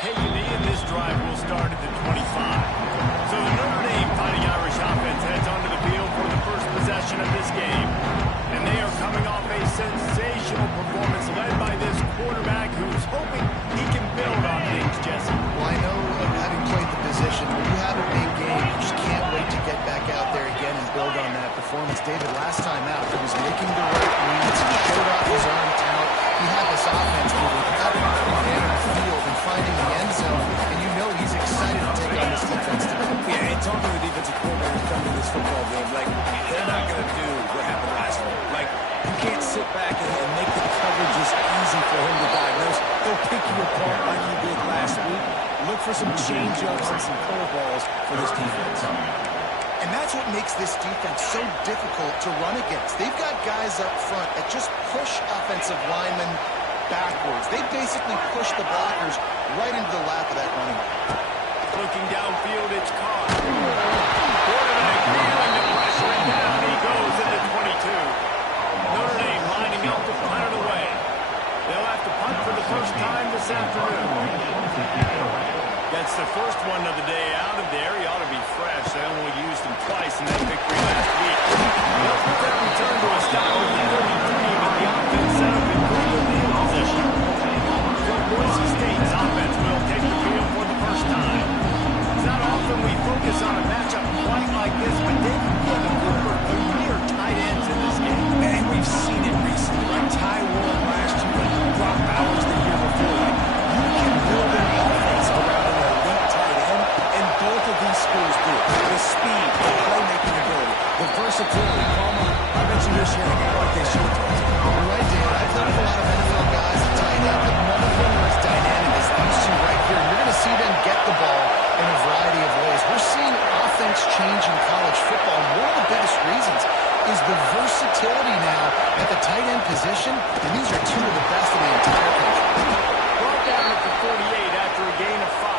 take a knee, and this drive will start at the 25. So the Notre Dame Fighting Irish offense heads onto the field for the first possession of this game. And they are coming off a sensational performance led by this quarterback who's hoping he can build on things, Jesse. Well, I know, having played the position, when you have a big game, you just can't wait to get back out there again and build on that performance. David, last time out, he was making the right reads. He showed off his arm talent. He had this offense moving up and down the field and finding the end zone. And you know he's excited to take on this defense today. Yeah, and talking to the defensive coordinator coming to this football game, like, they're not going to do what happened last week. Like, you can't sit back and make the coverages easy for him to diagnose. He'll pick you apart like he did last week. Look for some change-ups and some curveballs for this defense. And that's what makes this defense so difficult to run against. They've got guys up front that just push offensive linemen backwards. They basically push the blockers right into the lap of that running back. Looking downfield, it's caught. Quarterback feeling the pressure, and down he goes at the 22. Notre Dame lining up to punt it away. They'll have to punt for the first time this afternoon. That's the first one of the day out of there. He ought to be fresh. They only used him twice in that victory last week. They'll put that return to a stop at the 33, but the offense set up in good field position. So Boise State's offense will take the field for the first time. It's not often we focus on a matchup quite like this, but David Gibb and Cooper are near tight ends in this game. And we've seen it recently. Like Ty Warren last year, Brock Bowers the year before. Like, you can build an offense around an elite tight end, and both of these schools do it. The speed, the playmaking ability, the versatility. Palmer, I mentioned this year, I like they show it to us. You're right, David. I've played with a lot of NFL guys at tight end, but none of them are as dynamic as these two right here. You're going to see them get the ball in a variety of ways. We're seeing offense change in college football. One of the biggest reasons is the versatility now at the tight end position, and these are two of the best in the entire country. Brought down at the 48 after a gain of 5.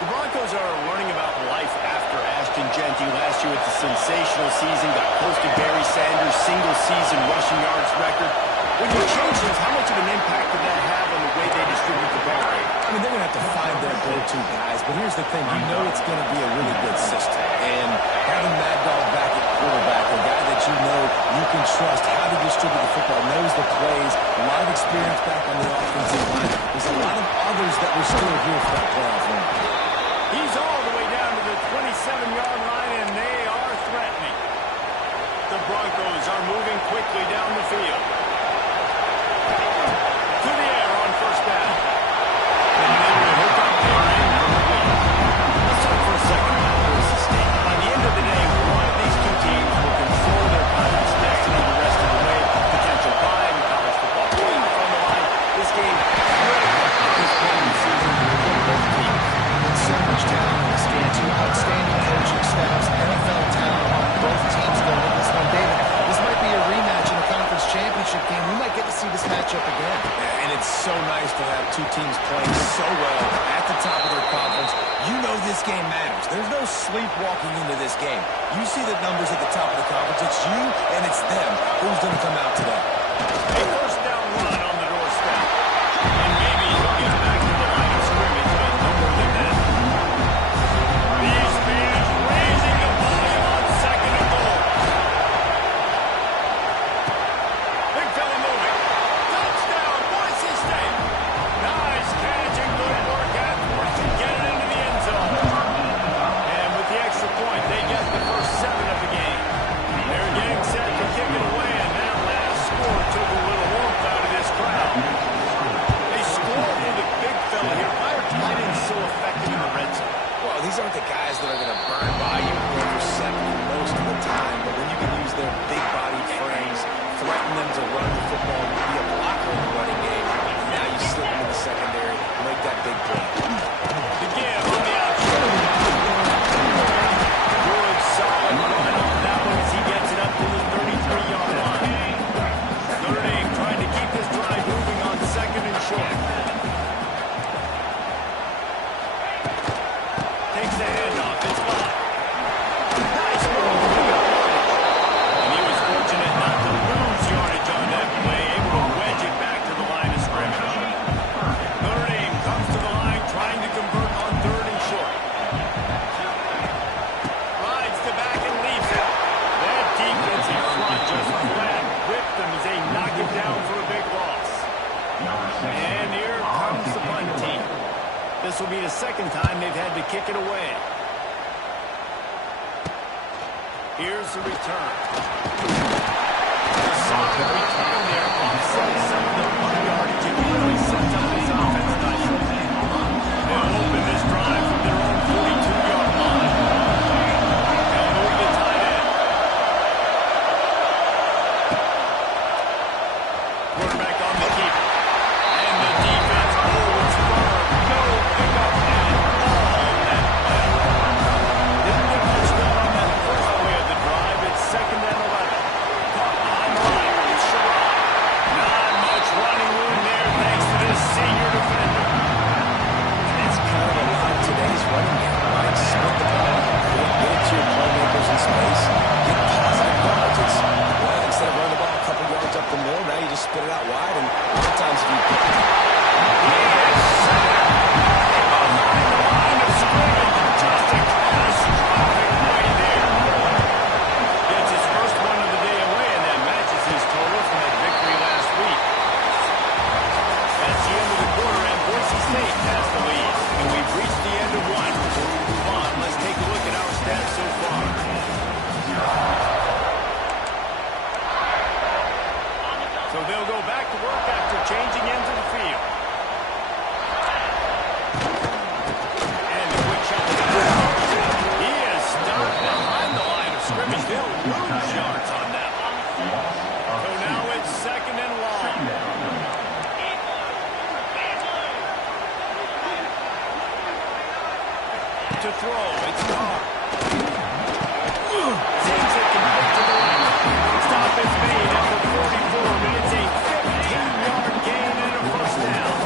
The Broncos are learning about life after Ashton Jeanty last year with the sensational season, got close to Barry Sanders' single-season rushing yards record. When you change things, how much of an impact did that have on the way they distribute the ball? I mean, they're going to have to find their go-to guys, but here's the thing. You know it's going to be a really good system. And having Mad Dog back at quarterback, a guy that you know you can trust how to distribute the football, knows the plays, a lot of experience back on the offensive line. There's a lot of others that were still here for that playoff win. He's all the way down to the 27-yard line, and they are threatening. The Broncos are moving quickly down the field. To the air on first down. And they will hook up their end from the lead. Let's talk for a second about Boise State. By the end of the day, one of these two teams will control their conference destiny the rest of the way. Potential bye in college football playoff on the line. This game critical at this point in the season for both teams. So much talent in this game, two outstanding coaching staffs, NFL talent on both teams going in this one. David, this might be a rematch in a conference championship game. We might get to see this matchup again. Yeah, and it's so nice to have two teams playing so well at the top of their conference. You know this game matters. There's no sleepwalking into this game. You see the numbers at the top of the conference. It's you and it's them. Who's going to come out today? A first down run on the doorstep. And maybe he'll get back to the line of scrimmage, but no more than that. These fans raising the volume on second and goal. Big fella moving. Touchdown, Boise State. Nice catch and good work afterwards to get it into the end zone. And with the extra point, they get the first 7 of the game. They're getting set to kick it away, and that last score took a little warmth out of this crowd. They score for the big fella here. Why are tight ends so effective in the red zone? Well, these aren't the guys that are going to burn by you over 70 most of the time, but when you can use their big body frames, threaten them to run the football, be a blocker in the running game, and now you slip into the secondary, make that big play. The give on the outside. Good, solid run on that one as he gets it up to the 33-yard line. Notre Dame trying to keep this drive moving on second and short. Takes the handoff. It's caught. Nice move. And he was fortunate not to lose yardage on that play, able to wedge it back to the line of scrimmage. Notre Dame comes This will be the second time they've had to kick it away. Here's the return. A solid return there, offsetting some of the 1 yardage and really sets up this offense nicely. They'll open this drive from their own 42-yard line. They'll move the tight end. Quarterback on the keeper. And the defense holds firm. No pickup at all that play. Didn't get much done on that first play of the drive. It's 2nd and 11. Caught behind the line. It's Sherrod. Not much running room there thanks to this senior defender. It's kind of a lot of today's running game, right? Split the ball out quick, get it to your playmakers in space, get positive yards. It's, well, instead of running the ball a couple yards up the middle, now you just spit it out wide, and sometimes if you He is sacked right behind the line of scrimmage. Just a catastrophic play there. Gets his first one of the day away, and that matches his total from that victory last week. That's the end of the quarter, and Boise State has the lead. And we've reached the end of one. Before we move on, let's take a look at our stats so far. So they'll go back to work after changing into the field. And a quick shot to the ground. He is stopped behind the line of scrimmage. They'll lose yards on that one. So now it's 2nd and long. To throw, it's Carr. Takes it complete to the right. Stop is made at the 44, and it's a 15-yard gain and a first down.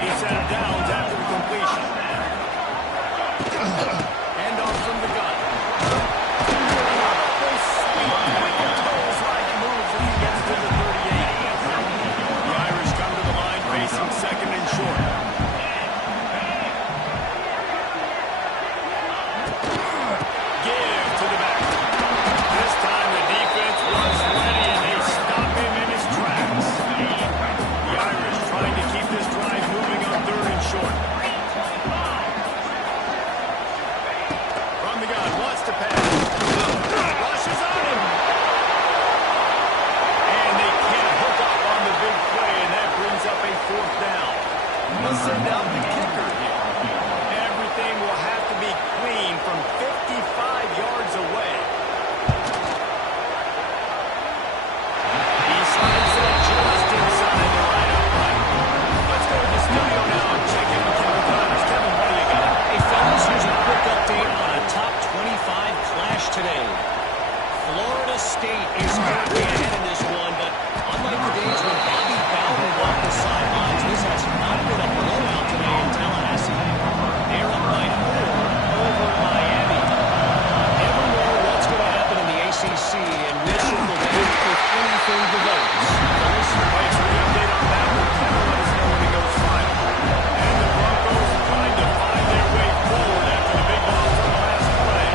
He set him downs after the completion. Hand off from the gun. Those sweet, quick toes-like moves as he gets to the 38. The Irish come to the line facing 2nd and short. Give to the back. This time the defense was ready, and they stop him in his tracks. The Irish trying to keep this drive moving on 3rd and short. From the gun, wants to pass. Rushes on him. And they can't hook up on the big play, and that brings up a 4th down. We'll send out the kicker here. Everything will have to be clean from 55 yards away. He slides it just inside the line of play. Let's go to the studio now and check in with Kevin Connors. Kevin, what do you got? Hey, fellas, here's a quick update on a top 25 clash today. Florida State is currently ahead in this one, but unlike the days when Bobby Bowden walked the sidelines, this has not been a blowout today in Tallahassee. They're up by 4 over Miami. Never know what's going to happen in the ACC, and we'll circle back if anything develops. Fellas, Thanks for the update on that one. Kevin, let us know when it goes final. And the Broncos trying to find their way forward after the big loss on the last play.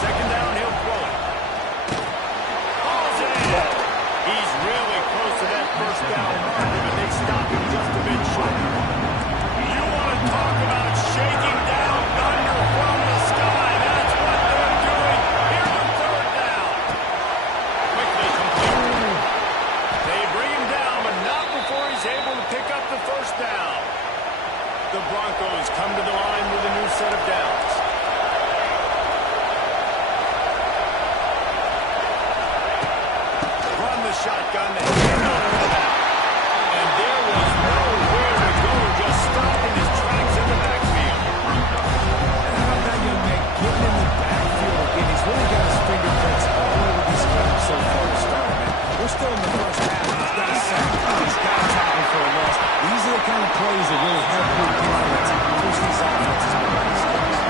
2nd down, he'll throw it. Hauls it in. He's really close to that first down marker, but they stop him just a bit short. You want to talk about shaking down thunder from the sky. That's what they're doing. Here's the 3rd down. Quickly complete. They bring him down, but not before he's able to pick up the first down. The Broncos come to the line with a new set of downs. Run the shotgun. They hand over the back. And there was nowhere to go, just stopped in his tracks in the backfield. How about that young man getting in the backfield again? He's really got his fingerprints all over these games so far to start, man. We're still in the first half. He's got a sack. He's got a tackle for a loss. These are the kind of plays that really help your defense push these offenses behind the sticks.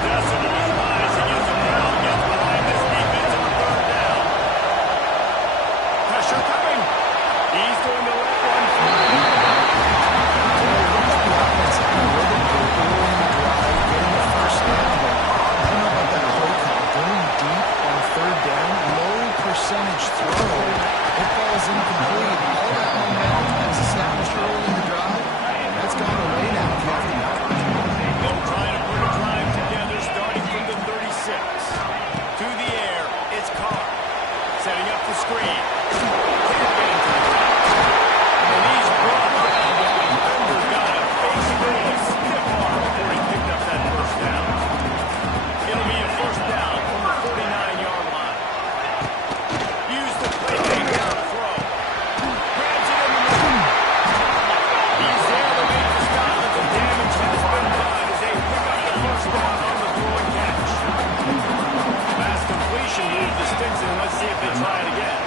Decimal rising as the Brown gets behind this defense on 3rd down. Pressure coming. He's going to let one fly. The offense had a rhythm here early in the drive, getting the first down, but I don't know about that play call. Going deep on 3rd down, low percentage throw. It falls incomplete. All that momentum that's established early in the drive, that's screen. Can't get into the ground. And he's brought down, but the defender got him. Basically a stiff arm before he picked up that first down. It'll be a first down from the 49-yard line. Use the playmaker on a throw. Grabs it in the middle. He's there to make the stop, but the damage has been done as they pick up the first down on the throw and catch. Pass completion moved to Stinson. Let's see if they try it again.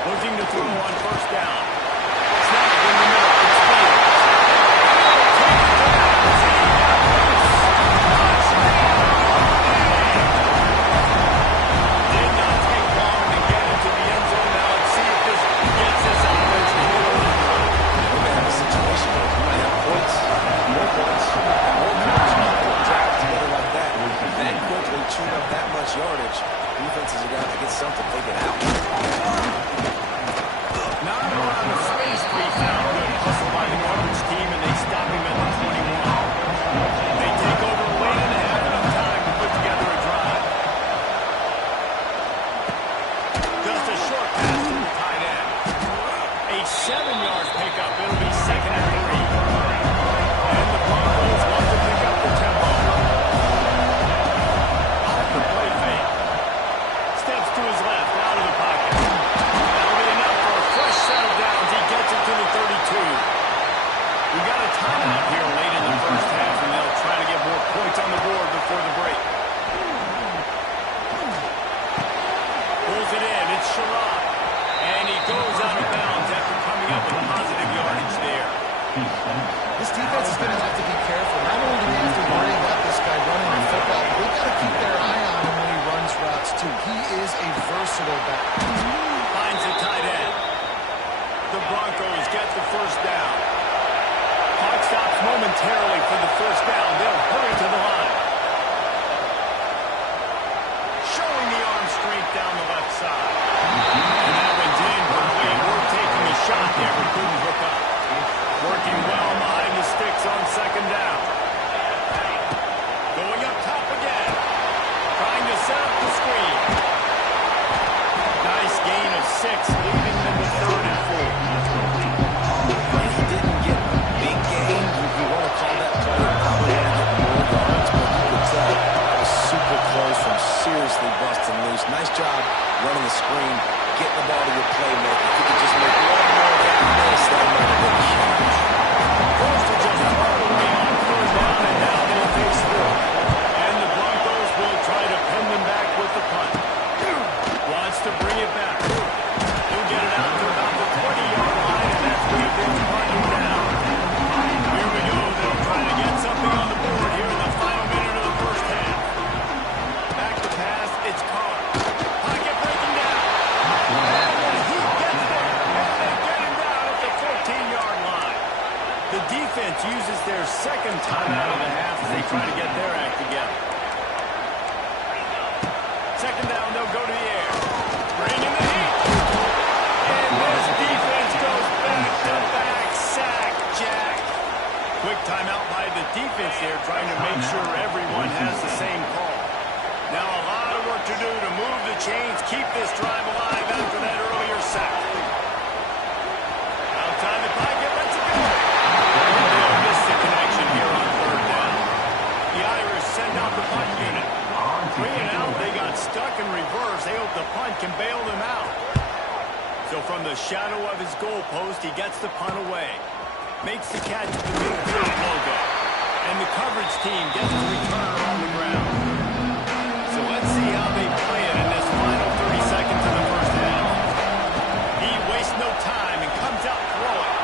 Looking to throw on first down. Snap in the middle. It's Fields. Did not take long to get into the end zone. Now let's see if this gets this offense to hit over the top. We're going to have a situation where we might have points, more points, more points, drive together like that. That quickly chewing up that much yardage. Defenses are going to get something figured out. Not around the space to be found. Good hustle by the coverage team, and they stop him at the 21. They take over late and have enough time to put together a drive. Just a short pass to the tight end. A 7-yard pickup. It'll be 2nd and 3. And the Broncos want to pick up the tempo. Off the play fake. Steps to his left, out of the pocket. That'll be enough for a fresh set of downs. He gets it to the 32. We've got a timeout here late in the first half, and they'll try to get more points on the board before the break. Pulls it in. It's Sherrod. And he goes out of bounds after coming up with positive yardage there. This defense is going to have to be careful. Not only do they have to worry about this guy running the football, but they've got to keep their eye on him when he runs routes, too. He is a versatile back. Finds the tight end. The Broncos get the first down. Clock stops momentarily for the first down. They'll hurry to the line. Showing the arm strength down the left side. And that one's in complete. We're taking a shot there, but couldn't hook up. Working well behind the sticks on second down. Going up top again. Trying to set up the screen. Nice gain of 6, leaving them with 3rd and 4. He didn't get a big gain. You want to call that play probably going to get more yards, but you could tell that was super close from seriously busting loose. Nice job running the screen, getting the ball to your playmaker. If you could just make one more of that miss, that might have been huge. Goes to just far away on 3rd down, and now they face 4. And the Broncos will try to pin them back with the punt. Wants to bring it back. He'll get it out to about the 20-yard line, and that's where he brings punting down. Here we go. They'll try to get something on the board here in the final minute of the first half. Back to pass. It's Carr. Pocket breaking down. And he gets there. And they get him down at the 14-yard line. The defense uses their second timeout of the half as they try to get their act together. Second down, they'll go to the air. Bringing the heat. And this defense goes back-to-back sack, Jack. Quick timeout by the defense here, trying to make sure everyone has the same call. Now a lot of work to do to move the chains, keep this drive alive after that earlier sack. Outside the pocket, let's go. They'll miss the connection here on 3rd down. The Irish send out the punt unit. 3 and out, they got stuck in reverse. They hope the punt can bail them out. So from the shadow of his goalpost, he gets the punt away. Makes the catch at the midfield logo. And the coverage team gets the returner on the ground. So let's see how they play it in this final 30 seconds of the first half. He wastes no time and comes out throwing.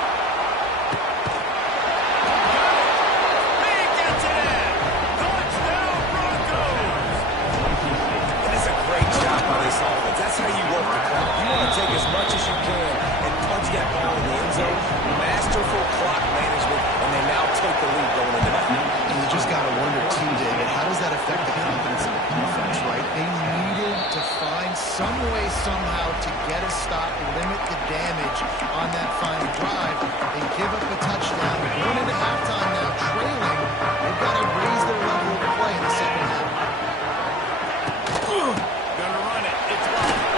That's how you work the clock. You want to take as much as you can and punch that ball in the end zone. Masterful clock management, and they now take the lead going into that. And you just got to wonder, too, David, how does that affect the confidence of the defense, right? They needed to find some way, somehow, to get a stop, limit the damage on that final drive. They give up a touchdown. Going into halftime now, trailing. They've got to raise their level of play in the second half. Gonna run it. It's blocked.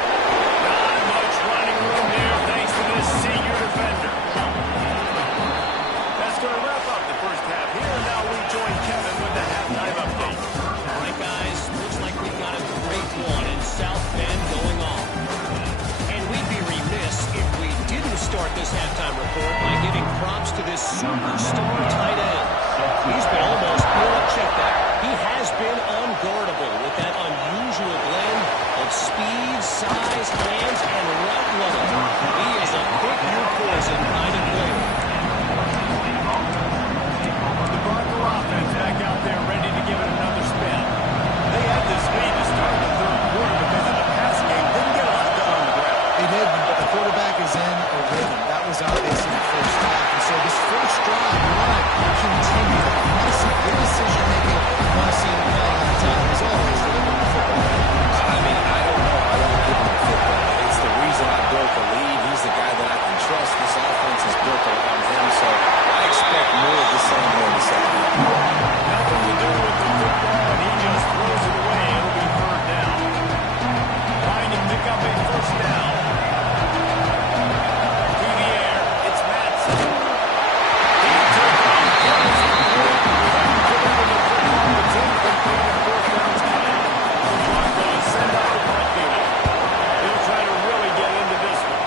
superstar tight end. He's been almost electric there. He has been unguardable with that unusual blend of speed, size, hands, and route running. He is a pick-your-poison kind of player. The Bronco offense back out there ready to give it another spin. They had this lead to start the third quarter because of the passing game. Didn't get a lot done on the ground. They did, but the quarterback is in a rhythm. That was obvious in the first half. And so this first drive, you want to continue that. You want to see good decision-making. You want to see him playing on time. As always, delivering the football. I mean, I don't know. I want to give him the football. It's the reason I built the lead. He's the guy that I can trust. This offense is built around him, so I expect more of the same here in the second half. Nothing to do with the football, and he just throws it away. It'll be third down. Trying to pick up a first down. Through the air, it's Madsen. He took off. Throws it quick. Delivering the football. It's incomplete, and fourth down's coming. The Broncos send out the punt unit. They'll try to really get into this one.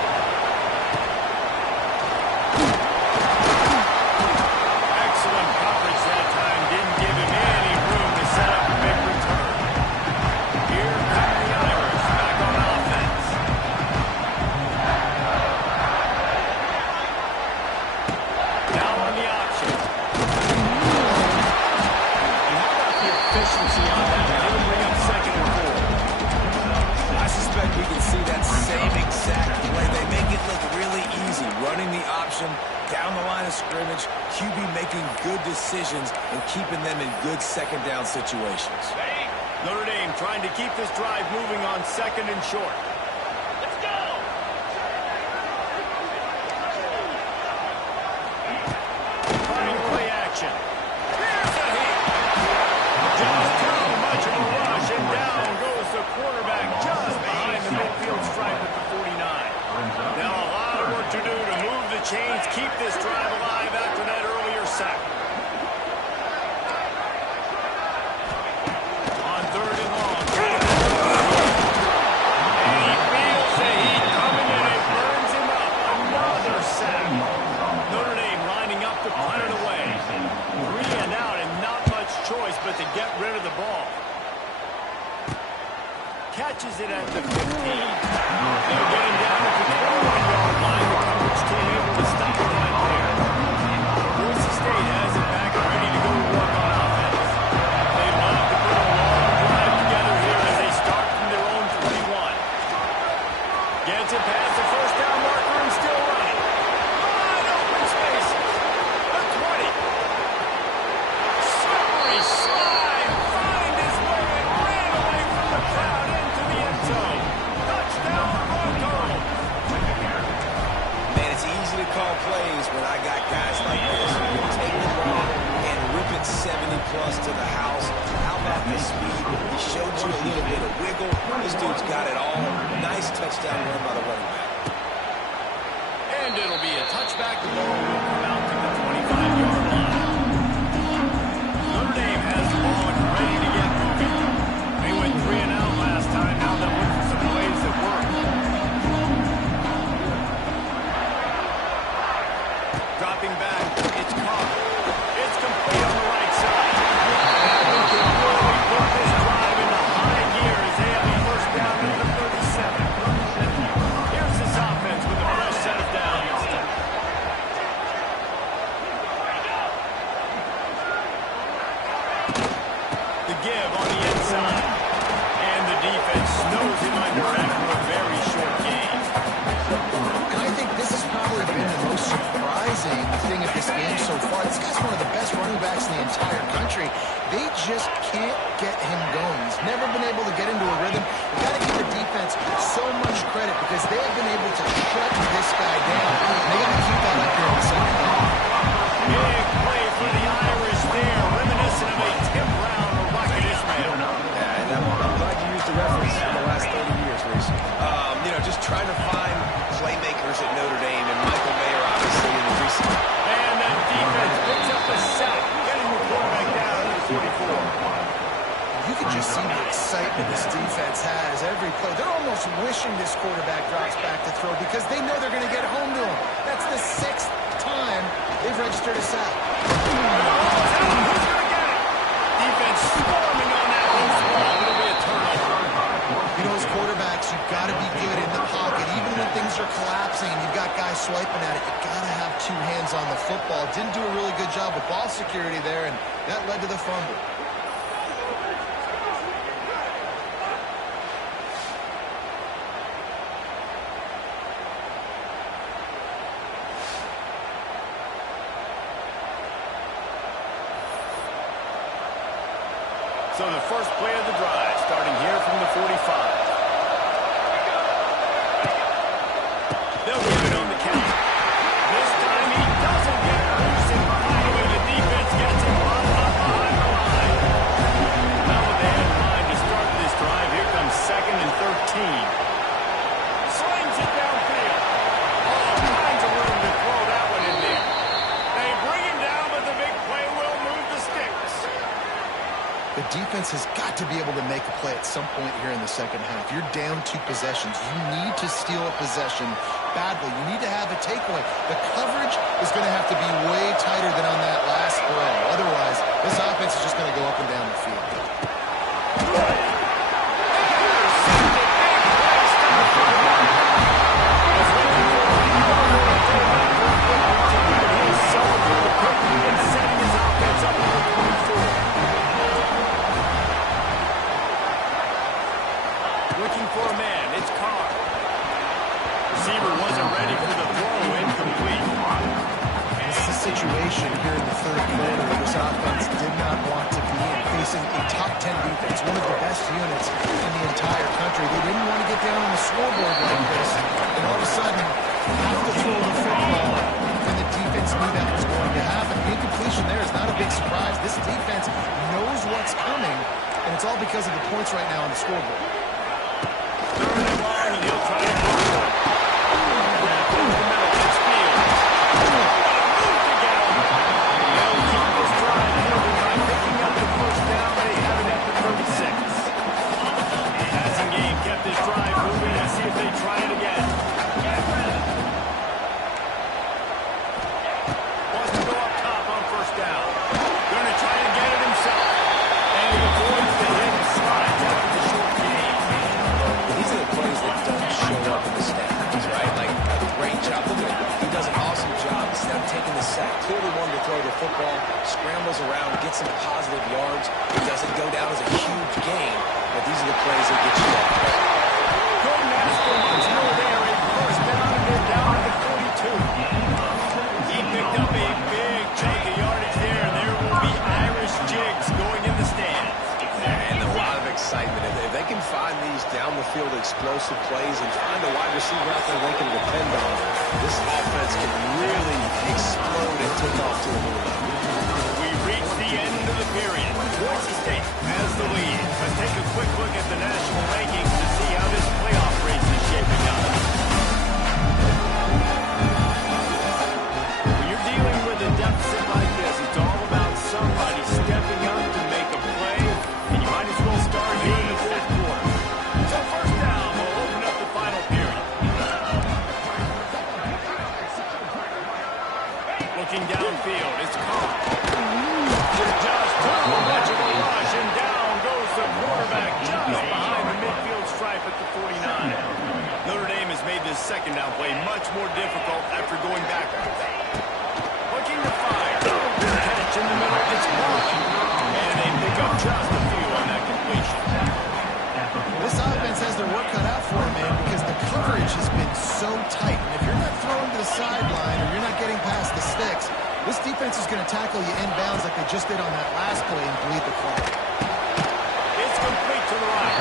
Excellent coverage that time. Didn't give him any room to set up a big return. Here come the Irish back on offense. Now on the option. And how about the efficiency on that? It'll bring up second and four. I suspect we can see that same exact play. They make it look really easy, running the option down the line of scrimmage, QB making good decisions and keeping them in good second down situations. Notre Dame trying to keep this drive moving on second and short. Let's go! Running play action. Here's a hit. Just too much of a rush, and down goes the quarterback just behind the midfield stripe at the 49. Now a lot of work to do to move the chains, keep this drive alive after that earlier sack. On third and long. And he feels the heat coming, and it burns him up. Another sack. Notre Dame lining up to punt it away. 3 and out, and not much choice but to get rid of the ball. Catches it at the 15. They're getting down at the 21-yard line. The coverage team able to stop it right there. Boise State has it back and ready to go to work on offense. They love to put a long drive together here as they start from their own 21. Gets it past the first down marker and still running. Wide open spaces. The 20. Slippery slide. Find his way and ran away from the crowd into the end zone. Touchdown Broncos. Man, it's easy to call plays when I got guys like this who can take the ball and rip it 70-plus to the house. How about the speed? He showed you a little bit of wiggle. This dude's got it all. Nice touchdown run by the running back. And it'll be a touchback. The ball will come out to the 25-yard line. Notre Dame has the ball and ready to get moving. They went 3 and out last time. Now they'll look for some plays that work. Dropping back, it's caught. It's complete on the right side. They can really put this drive into high gear as they have a first down at the 37. Here's this offense with a fresh set of downs. The give on the inside. And the defense snows him under after a very short game. And I think this has probably been the most surprising thing of this game so far. This guy's one of the best running backs in the entire country. They just can't get him going. He's never been able to get into a rhythm. You got to give the defense so much credit because they have been able to shut this guy down. And they got to keep that up here in the second half. Big play for the Irish there, reminiscent of a Tim Brown or Rocket Ismail. Yeah, and I'm glad you used the reference in the last 30 years, Reese. Just trying to find playmakers at Notre Dame, and Michael Mayer, obviously, in the recent. And that defense picks up a sack, getting the quarterback down to the 44. You could just see the excitement this defense has every play. They're almost wishing this quarterback drops back to throw because they know they're going to get home to him. That's the 6th time they've registered a sack. Who's going to get it? Defense swarming on that loose ball. It'll be a turnover. You know, as quarterbacks, you've got to be good in the pocket. Even when things are collapsing and you've got guys swiping at it, you've got to have 2 hands on the football. Didn't do a really good job with ball security there, and that led to the fumble. So the first play of the drive, starting here from the 45. They'll give it on the count. This time he doesn't get loose, and finally the defense gets him up behind the line. Now what they have in mind to start this drive, here comes 2nd and 13. Slings it downfield. All kinds of room to throw that one in there. They bring him down, but the big play will move the sticks. The defense has got to be able to make a play at some point here in the second half. You're down 2 possessions. You need to steal a possession badly. You need to have a takeaway. The coverage is going to have to be way tighter than on that last throw. Otherwise, this offense is just going to go up and down the field. Looking for a man. It's Carr. Receiver wasn't ready for the throw. Incomplete. This is a situation here in the 3rd quarter where this offense did not want to be in, facing a top 10 defense, one of the best units in the entire country. They didn't want to get down on the scoreboard like this, and all of a sudden have to throw the football when the defense knew that was going to happen. The incompletion there is not a big surprise. This defense knows what's coming, and it's all because of the points right now on the scoreboard. Third and long, and he'll try to go for it. Wrap in the middle. It's Field. Move to get him. They'll keep this drive moving by picking up the first down. They have it at the 36. Passing game kept this drive moving. Let's see if they try it again. Wants to go up top on first down. Going to try to get it himself. And he avoids the hit and slides after the short game. These are the plays that don't show up in the stats, right? Like, a great job. Look at him. He does an awesome job. Instead of taking the sack, clearly wanted to throw the football, scrambles around, gets some positive yards. It doesn't go down as a huge gain, but these are the plays that get you that. Couldn't ask for much more there. A first down, and they're down at the 42. He picked up a big chunk of yardage there, and there will be Irish jigs going in the stands. And a lot of excitement. If they can find these down-the-field explosive plays and find a wide receiver out there they can depend on, this offense can really explode and take off to a new level. We reach the end of the period. Boise State has the lead. Let's take a quick look at the national rankings to see how this playoff race is shaping up. When you're dealing with a deficit like this, it's all about somebody stepping up to make a play, and you might as well start here in the 4th quarter. So first down, we'll open up the final period. Looking downfield, it's Carr. Just too much of a rush, and down goes the quarterback just behind the midfield stripe at the 49. Notre Dame has made this second down play much more difficult after going backwards. Looking to fire. Catch in the middle, it's Carr. And they pick up just a few on that completion. This offense has their work cut out for them, man, because the coverage has been so tight. And if you're not throwing to the sideline or you're not getting past the sticks, this defense is going to tackle you inbounds like they just did on that last play and bleed the clock. It's complete to the right.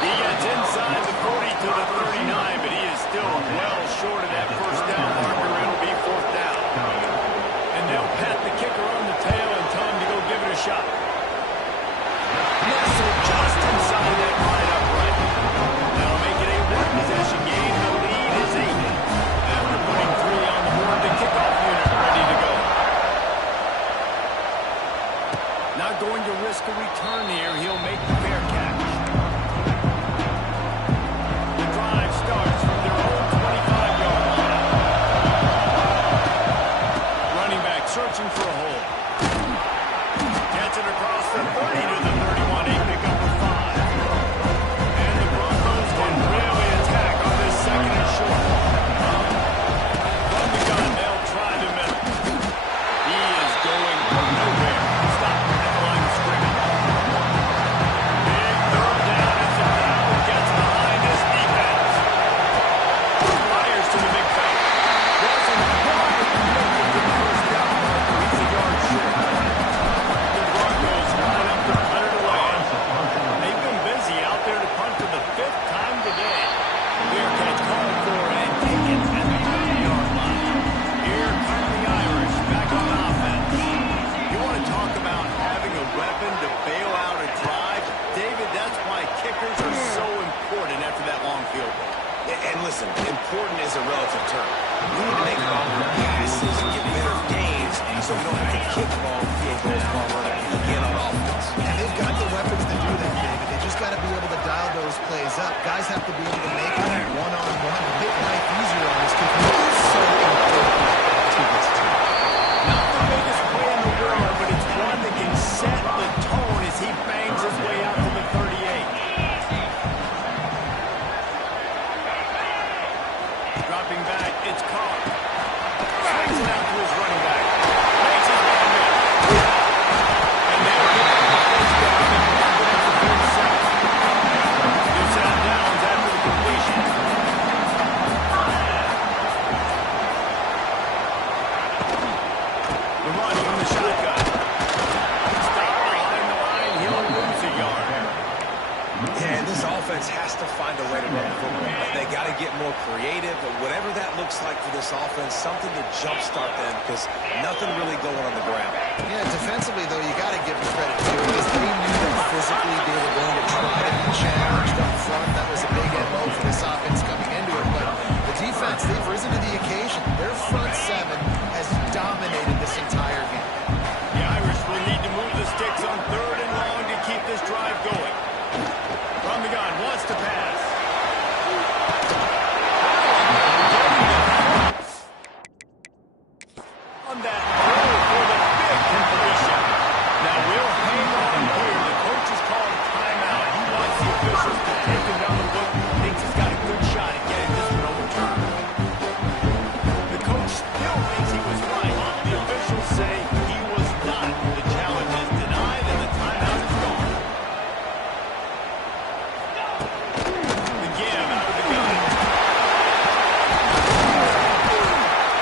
He gets inside the 40 to the 39, but he is still well short of that first down marker. It'll be 4th down. And they'll pat the kicker on the tail and tell him to go give it a shot. Nestled just inside that line upright. That'll make it a 1-possession game. The lead is 8. After putting 3 on the board, the kickoff unit ready to go. Not going to risk a return here. He'll make the fair catch. listen, important is a relative term. We need to make longer passes and get better gains so we don't have to kick long field goals again on offense. And they've got the weapons to do that, David. They just got to be able to dial those plays up. Guys have to be able to make them one-on-one and make life easier on this kick. It's so important to this team. Not the biggest play in the world, but it's one that can set the tone as he bangs his way out to the 38. Dropping back, it's Carr. Swings it out to his running back. Makes his man miss. And they'll get the offense down and mark it at the 47. Two sound downs after the completion. The run from the shotgun. Stop behind the line. He'll lose a yard. Yeah, and this offense has to find a way to run the football. They got to get more creative, but whatever that looks like for this offense, something to jumpstart them because nothing really going on the ground. Yeah, defensively, though, you got to give them credit too, because they knew that physically they were going to try to be challenged up front. That was a big MO for this offense coming into it, but the defense, they've risen to the occasion. Their front seven has dominated this entire game. The Irish will need to move the sticks on 3rd and long to keep this drive going. From the gun, wants to pass. On that throw for the big completion. Now we'll hang on here. The coach has called a timeout. He wants the officials to take another look. Thinks he's got a good shot at getting this one overturned. The coach still thinks he was right. The officials say he was not. The challenge is denied and the timeout is gone. The give out of the gun.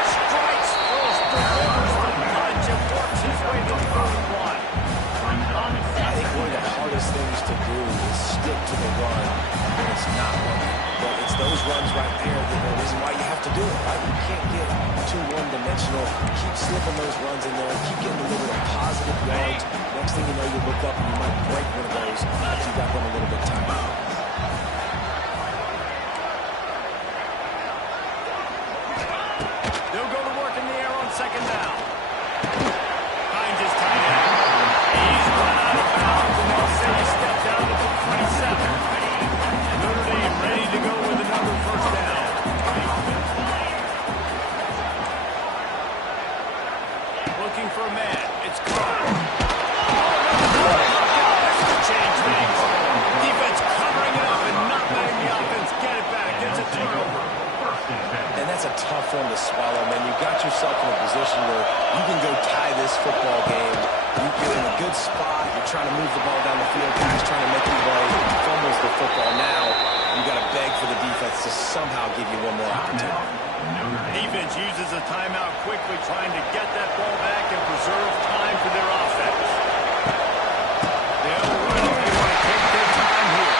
Strikes first, delivers the punch, and works his way to 3rd and 1. I think one of the hardest things to do is stick to the run when it's not working. But it's those runs right there that the reason why you have to do it, right? You can't get too one-dimensional. Keep slipping those runs in there. Keep getting a little bit of positive yards. Next thing you know, you look up and you might break one of those after you got them a little bit tired. They'll go to work in the air on 2nd down. Hines is tight end. He's run out of bounds, and they'll say he stepped out at the 27. Notre Dame ready to go with another 1st down. Looking for a man. It's Carr. This could change things. Defense covering it up and not letting the offense get it back. It's a turnover. And that's a tough one to swallow, man. You got yourself in a position where you can go tie this football game. You're in a good spot. You're trying to move the ball down the field. Guy's trying to make you play. Fumbles the football. Now you got to beg for the defense to somehow give you one more opportunity. Defense uses a timeout quickly, trying to get that ball back and preserve time for their offense. They'll run if they want to take their time here.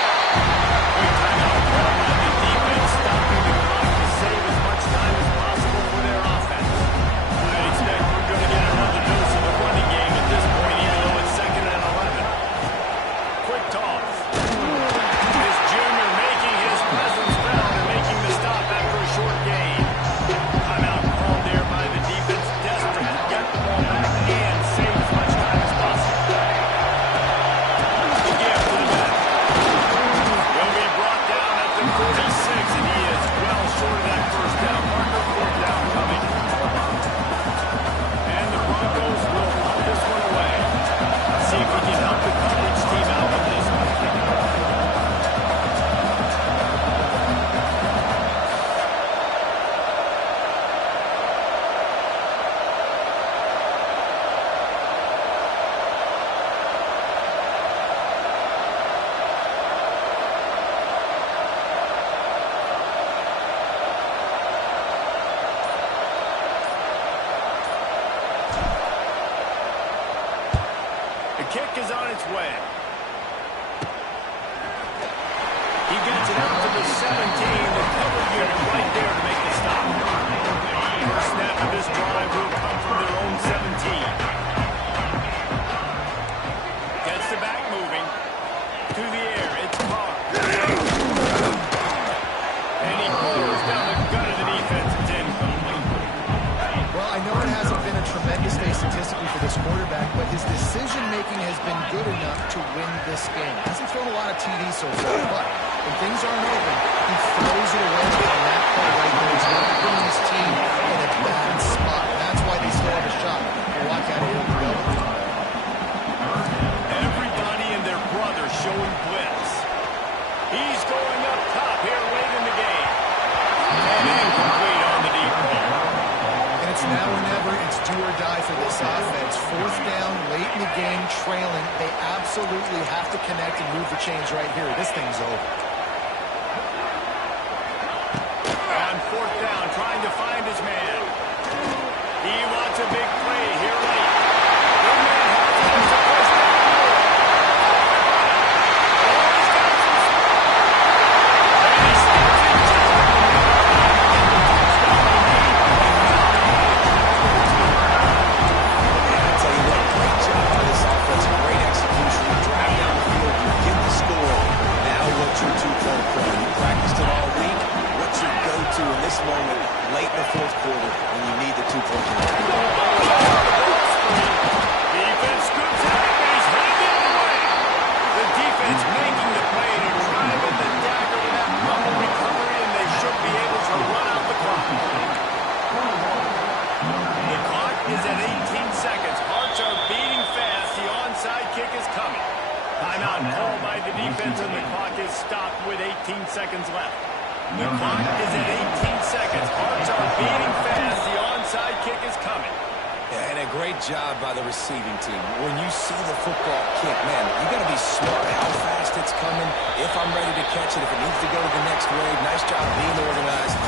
Quick timeout called by the defense, stopping the clock to save as much time as possible for their offense. I expect we're going to get another dose of the running game at this point, even though it's 2nd and 11. Quick toss. This junior making his presence felt and making the stop after a short gain. Timeout called there by the defense, desperate to get the ball back and save as much time as possible. The give to the back. Will be brought down at the 46, and he is well short of that 1st down marker. 4th down coming. And the Broncos will punt this one away. See if we can help the coverage team out with this one. The kick is on its way. He gets it out to the 17. The cover unit right there to make the stop. First snap of this drive will come from their own 17. Gets the back moving. To the air. It's Carr. And he pulls experienced quarterback, but his decision-making has been good enough to win this game. Hasn't thrown a lot of TDs so far, but when things aren't open, he throws it away on that play right there. He's not putting his team in a bad spot. That's why they still have a shot to walk out of here with the W. Everybody and their brother showing blitz. He's going up top here late in the game. And incomplete on the deep ball. And it's now or never. It's do or die for this offense. Fourth down, late in the game, trailing. They absolutely have to connect and move the chains right here. This thing's over. On fourth down, trying to find his man. He wants a big play here late. The man has it. It's a first down. Moment late in the fourth quarter when you need the 2 points. Defense scoops it up and he's handed it away. The defense making the play to drive in the dagger with that fumble recovery, and they should be able to run out the clock. The clock is at 18 seconds. Hearts are beating fast. The onside kick is coming. Timeout called by the defense, and the clock is stopped with 18 seconds left. The clock is at 18 seconds. Hearts are beating fast. The onside kick is coming. Yeah, and a great job by the receiving team. When you see the football kick, man, you got to be smart how fast it's coming. If I'm ready to catch it, if it needs to go to the next wave, nice job being organized